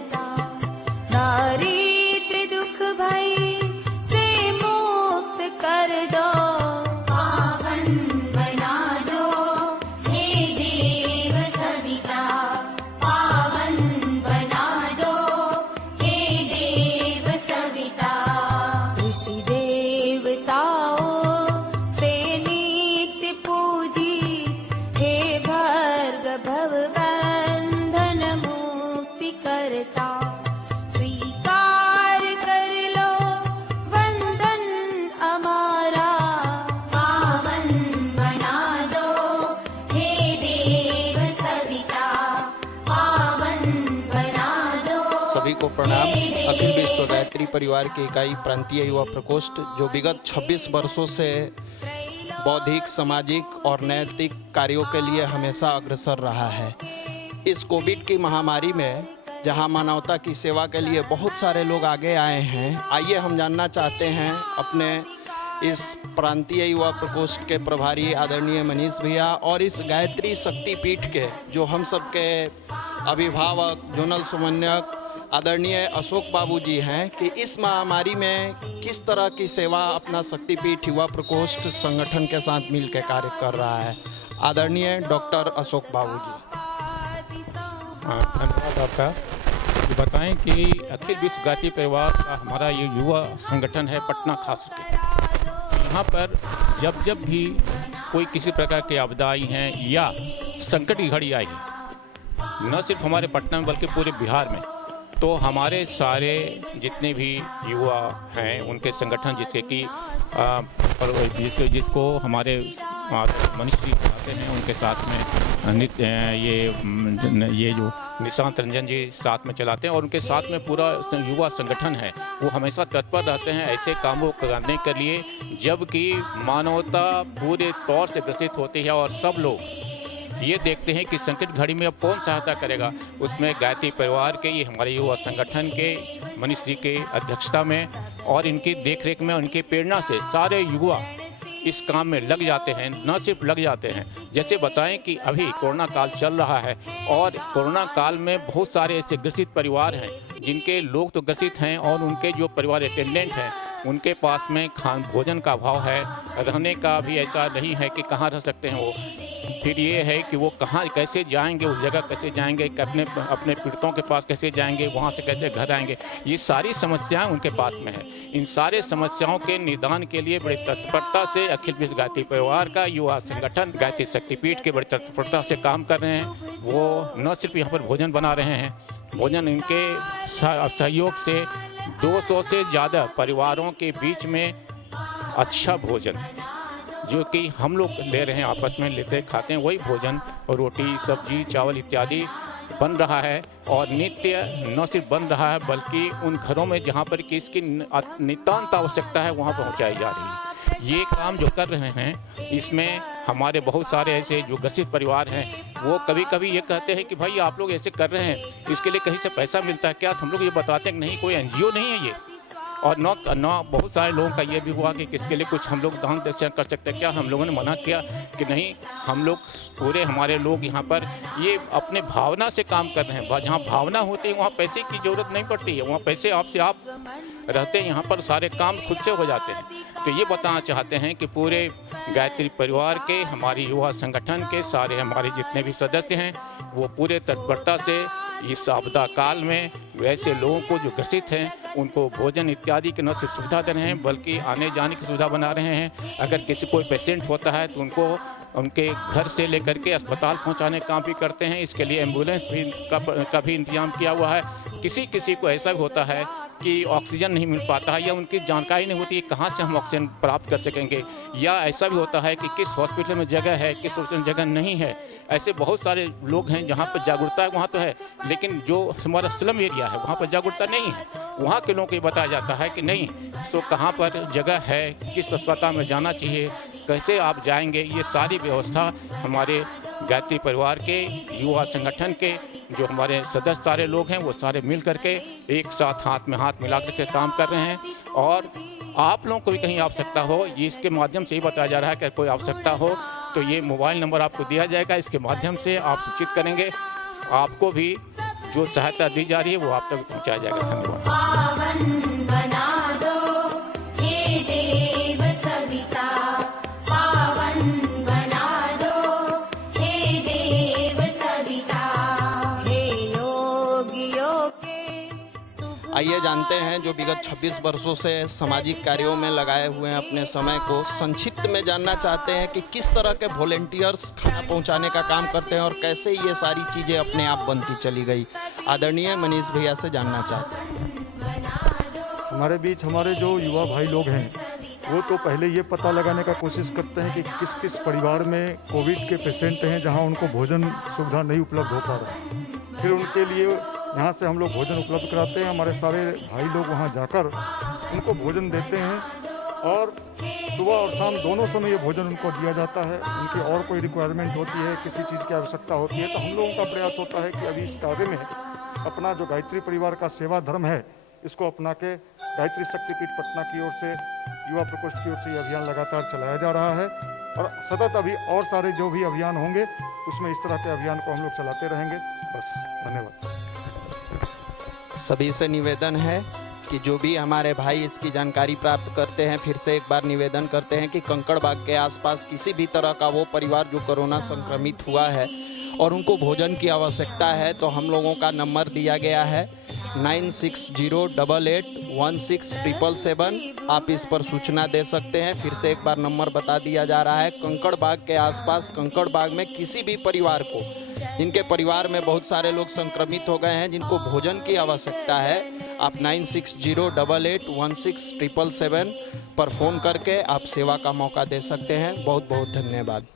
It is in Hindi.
करता, दारिद्र दुख भय से मुक्त कर दो, पावन बना दो हे देव सविता, पावन बना दो हे देव सविता। ऋषि देवताओं से नित्य पूजी, हे भर्ग भव बंधन मुक्ति करता, स्वीकार कर लो वंदन हमारा, पावन बना दो हे देव सविता, पावन बना दो। सभी को प्रणाम। अखिल विश्व गायत्री परिवार की इकाई प्रांतीय युवा प्रकोष्ठ जो विगत 26 वर्षों से बौद्धिक, सामाजिक और नैतिक कार्यों के लिए हमेशा अग्रसर रहा है। इस कोविड की महामारी में जहां मानवता की सेवा के लिए बहुत सारे लोग आगे आए हैं, आइए हम जानना चाहते हैं अपने इस प्रांतीय युवा प्रकोष्ठ के प्रभारी आदरणीय मनीष भैया और इस गायत्री शक्तिपीठ के जो हम सब के अभिभावक, जोनल समन्वयक आदरणीय अशोक बाबू जी हैं कि इस महामारी में किस तरह की सेवा अपना शक्तिपीठ युवा प्रकोष्ठ संगठन के साथ मिलकर कार्य कर रहा है। आदरणीय डॉक्टर अशोक बाबू जी। धन्यवाद आपका। बताएं कि अखिल विश्व गायत्री परिवार का हमारा ये युवा संगठन है पटना खास करके। यहाँ पर जब भी कोई किसी प्रकार की आपदा आई हैं या संकट की घड़ी आई है, न सिर्फ हमारे पटना में बल्कि पूरे बिहार में, तो हमारे सारे जितने भी युवा हैं उनके संगठन जिसको हमारे मनीष जी आते हैं, उनके साथ में ये जो निशांत रंजन जी साथ में चलाते हैं और उनके साथ में पूरा युवा संगठन है वो हमेशा तत्पर रहते हैं ऐसे कामों को करने के लिए, जबकि मानवता पूरे तौर से ग्रसित होती है और सब लोग ये देखते हैं कि संकट घड़ी में अब कौन सहायता करेगा। उसमें गायत्री परिवार के ये हमारे युवा संगठन के मनीष जी के अध्यक्षता में और इनकी देखरेख में, उनकी प्रेरणा से सारे युवा इस काम में लग जाते हैं। न सिर्फ लग जाते हैं, जैसे बताएं कि अभी कोरोना काल चल रहा है और कोरोना काल में बहुत सारे ऐसे ग्रसित परिवार हैं जिनके लोग तो ग्रसित हैं और उनके जो परिवार अटेंडेंट हैं उनके पास में भोजन का अभाव है, रहने का भी ऐसा नहीं है कि कहाँ रह सकते हैं वो। फिर ये है कि वो कहाँ कैसे जाएंगे, उस जगह कैसे जाएंगे, अपने पीड़ितों के पास कैसे जाएंगे, वहाँ से कैसे घर आएंगे, ये सारी समस्याएं उनके पास में है। इन सारे समस्याओं के निदान के लिए बड़ी तत्परता से अखिल विश्व गायत्री परिवार का युवा संगठन गायत्री शक्तिपीठ के बड़ी तत्परता से काम कर रहे हैं। वो न सिर्फ यहाँ पर भोजन बना रहे हैं, भोजन इनके सहयोग से 200 से ज़्यादा परिवारों के बीच में अच्छा भोजन जो कि हम लोग ले रहे हैं, आपस में लेते खाते हैं, वही भोजन और रोटी, सब्जी, चावल इत्यादि बन रहा है। और नित्य न सिर्फ बन रहा है बल्कि उन घरों में जहाँ पर कि इसकी नितांत आवश्यकता है वहाँ पहुँचाई जा रही है। ये काम जो कर रहे हैं इसमें हमारे बहुत सारे ऐसे जो ग्रसित परिवार हैं वो कभी कभी ये कहते हैं कि भाई आप लोग ऐसे कर रहे हैं, इसके लिए कहीं से पैसा मिलता है क्या? हम लोग ये बताते हैं कि नहीं, कोई NGO नहीं है ये। और न बहुत सारे लोगों का ये भी हुआ कि किसके लिए कुछ हम लोग दान दक्षिणा कर सकते हैं क्या? हम लोगों ने मना किया कि नहीं, हम लोग पूरे हमारे लोग यहाँ पर ये अपने भावना से काम कर रहे हैं। जहाँ भावना होती है वहाँ पैसे की ज़रूरत नहीं पड़ती है, वहाँ पैसे आपसे आप रहते हैं, यहाँ पर सारे काम खुद से हो जाते हैं। तो ये बताना चाहते हैं कि पूरे गायत्री परिवार के, हमारी युवा संगठन के सारे हमारे जितने भी सदस्य हैं वो पूरे तत्परता से इस आपदा काल में वैसे लोगों को जो ग्रसित हैं उनको भोजन इत्यादि की न सिर्फ सुविधा दे रहे हैं बल्कि आने जाने की सुविधा बना रहे हैं। अगर किसी कोई पेशेंट होता है तो उनको उनके घर से लेकर के अस्पताल पहुंचाने का काम भी करते हैं। इसके लिए एम्बुलेंस भी का भी इंतजाम किया हुआ है। किसी को ऐसा भी होता है कि ऑक्सीजन नहीं मिल पाता है या उनकी जानकारी नहीं होती है कहाँ से हम ऑक्सीजन प्राप्त कर सकेंगे, या ऐसा भी होता है कि किस हॉस्पिटल में जगह है, किस हॉस्पिटल में जगह नहीं है। ऐसे बहुत सारे लोग हैं जहाँ पर जागरूकता है वहाँ तो है, लेकिन जो हमारा स्लम एरिया है वहाँ पर जागरूकता नहीं है। वहाँ के लोगों को ये बताया जाता है कि नहीं, सो कहाँ पर जगह है, किस अस्पताल में जाना चाहिए, कैसे आप जाएंगे। ये सारी व्यवस्था हमारे गायत्री परिवार के युवा संगठन के जो हमारे सदस्य सारे लोग हैं वो सारे मिल करके एक साथ हाथ में हाथ मिला करके काम कर रहे हैं। और आप लोगों को भी कहीं आवश्यकता हो, ये इसके माध्यम से ही बताया जा रहा है कि कोई आवश्यकता हो तो ये मोबाइल नंबर आपको दिया जाएगा, इसके माध्यम से आप सूचित करेंगे। आपको भी जो सहायता दी जा रही है वो आप तक पहुँचाया जाएगा। धन्यवाद। पावन बना दो हे देव सविता, पावन बना दो हे देव सविता, हे योगियों के आइए जानते हैं जो विगत 26 वर्षों से सामाजिक कार्यों में लगाए हुए हैं अपने समय को, संक्षिप्त में जानना चाहते हैं कि किस तरह के वॉलेंटियर्स खाना पहुंचाने का काम करते हैं और कैसे ये सारी चीज़ें अपने आप बनती चली गई। आदरणीय मनीष भैया से जानना चाहते हैं। हमारे बीच हमारे जो युवा भाई लोग हैं वो तो पहले ये पता लगाने का कोशिश करते हैं कि किस किस परिवार में कोविड के पेशेंट हैं जहां उनको भोजन सुविधा नहीं उपलब्ध हो पा रहा। फिर उनके लिए यहाँ से हम लोग भोजन उपलब्ध कराते हैं। हमारे सारे भाई लोग वहाँ जाकर उनको भोजन देते हैं और सुबह और शाम दोनों समय ये भोजन उनको दिया जाता है। उनकी और कोई रिक्वायरमेंट होती है, किसी चीज़ की आवश्यकता होती है तो हम लोगों का प्रयास होता है कि अभी इस कार्य में अपना जो गायत्री परिवार का सेवा धर्म है इसको अपना के गायत्री शक्तिपीठ पटना की ओर से, युवा प्रकोष्ठ की ओर से ये अभियान लगातार चलाया जा रहा है और सतत अभी और सारे जो भी अभियान होंगे उसमें इस तरह के अभियान को हम लोग चलाते रहेंगे। बस, धन्यवाद। सभी से निवेदन है कि जो भी हमारे भाई इसकी जानकारी प्राप्त करते हैं, फिर से एक बार निवेदन करते हैं कि कंकड़बाग के आसपास किसी भी तरह का वो परिवार जो कोरोना संक्रमित हुआ है और उनको भोजन की आवश्यकता है तो हम लोगों का नंबर दिया गया है 9608816777। आप इस पर सूचना दे सकते हैं। फिर से एक बार नंबर बता दिया जा रहा है। कंकड़बाग के आसपास, कंकड़बाग में किसी भी परिवार को, इनके परिवार में बहुत सारे लोग संक्रमित हो गए हैं जिनको भोजन की आवश्यकता है, आप 9608816777 पर फ़ोन करके आप सेवा का मौका दे सकते हैं। बहुत बहुत धन्यवाद।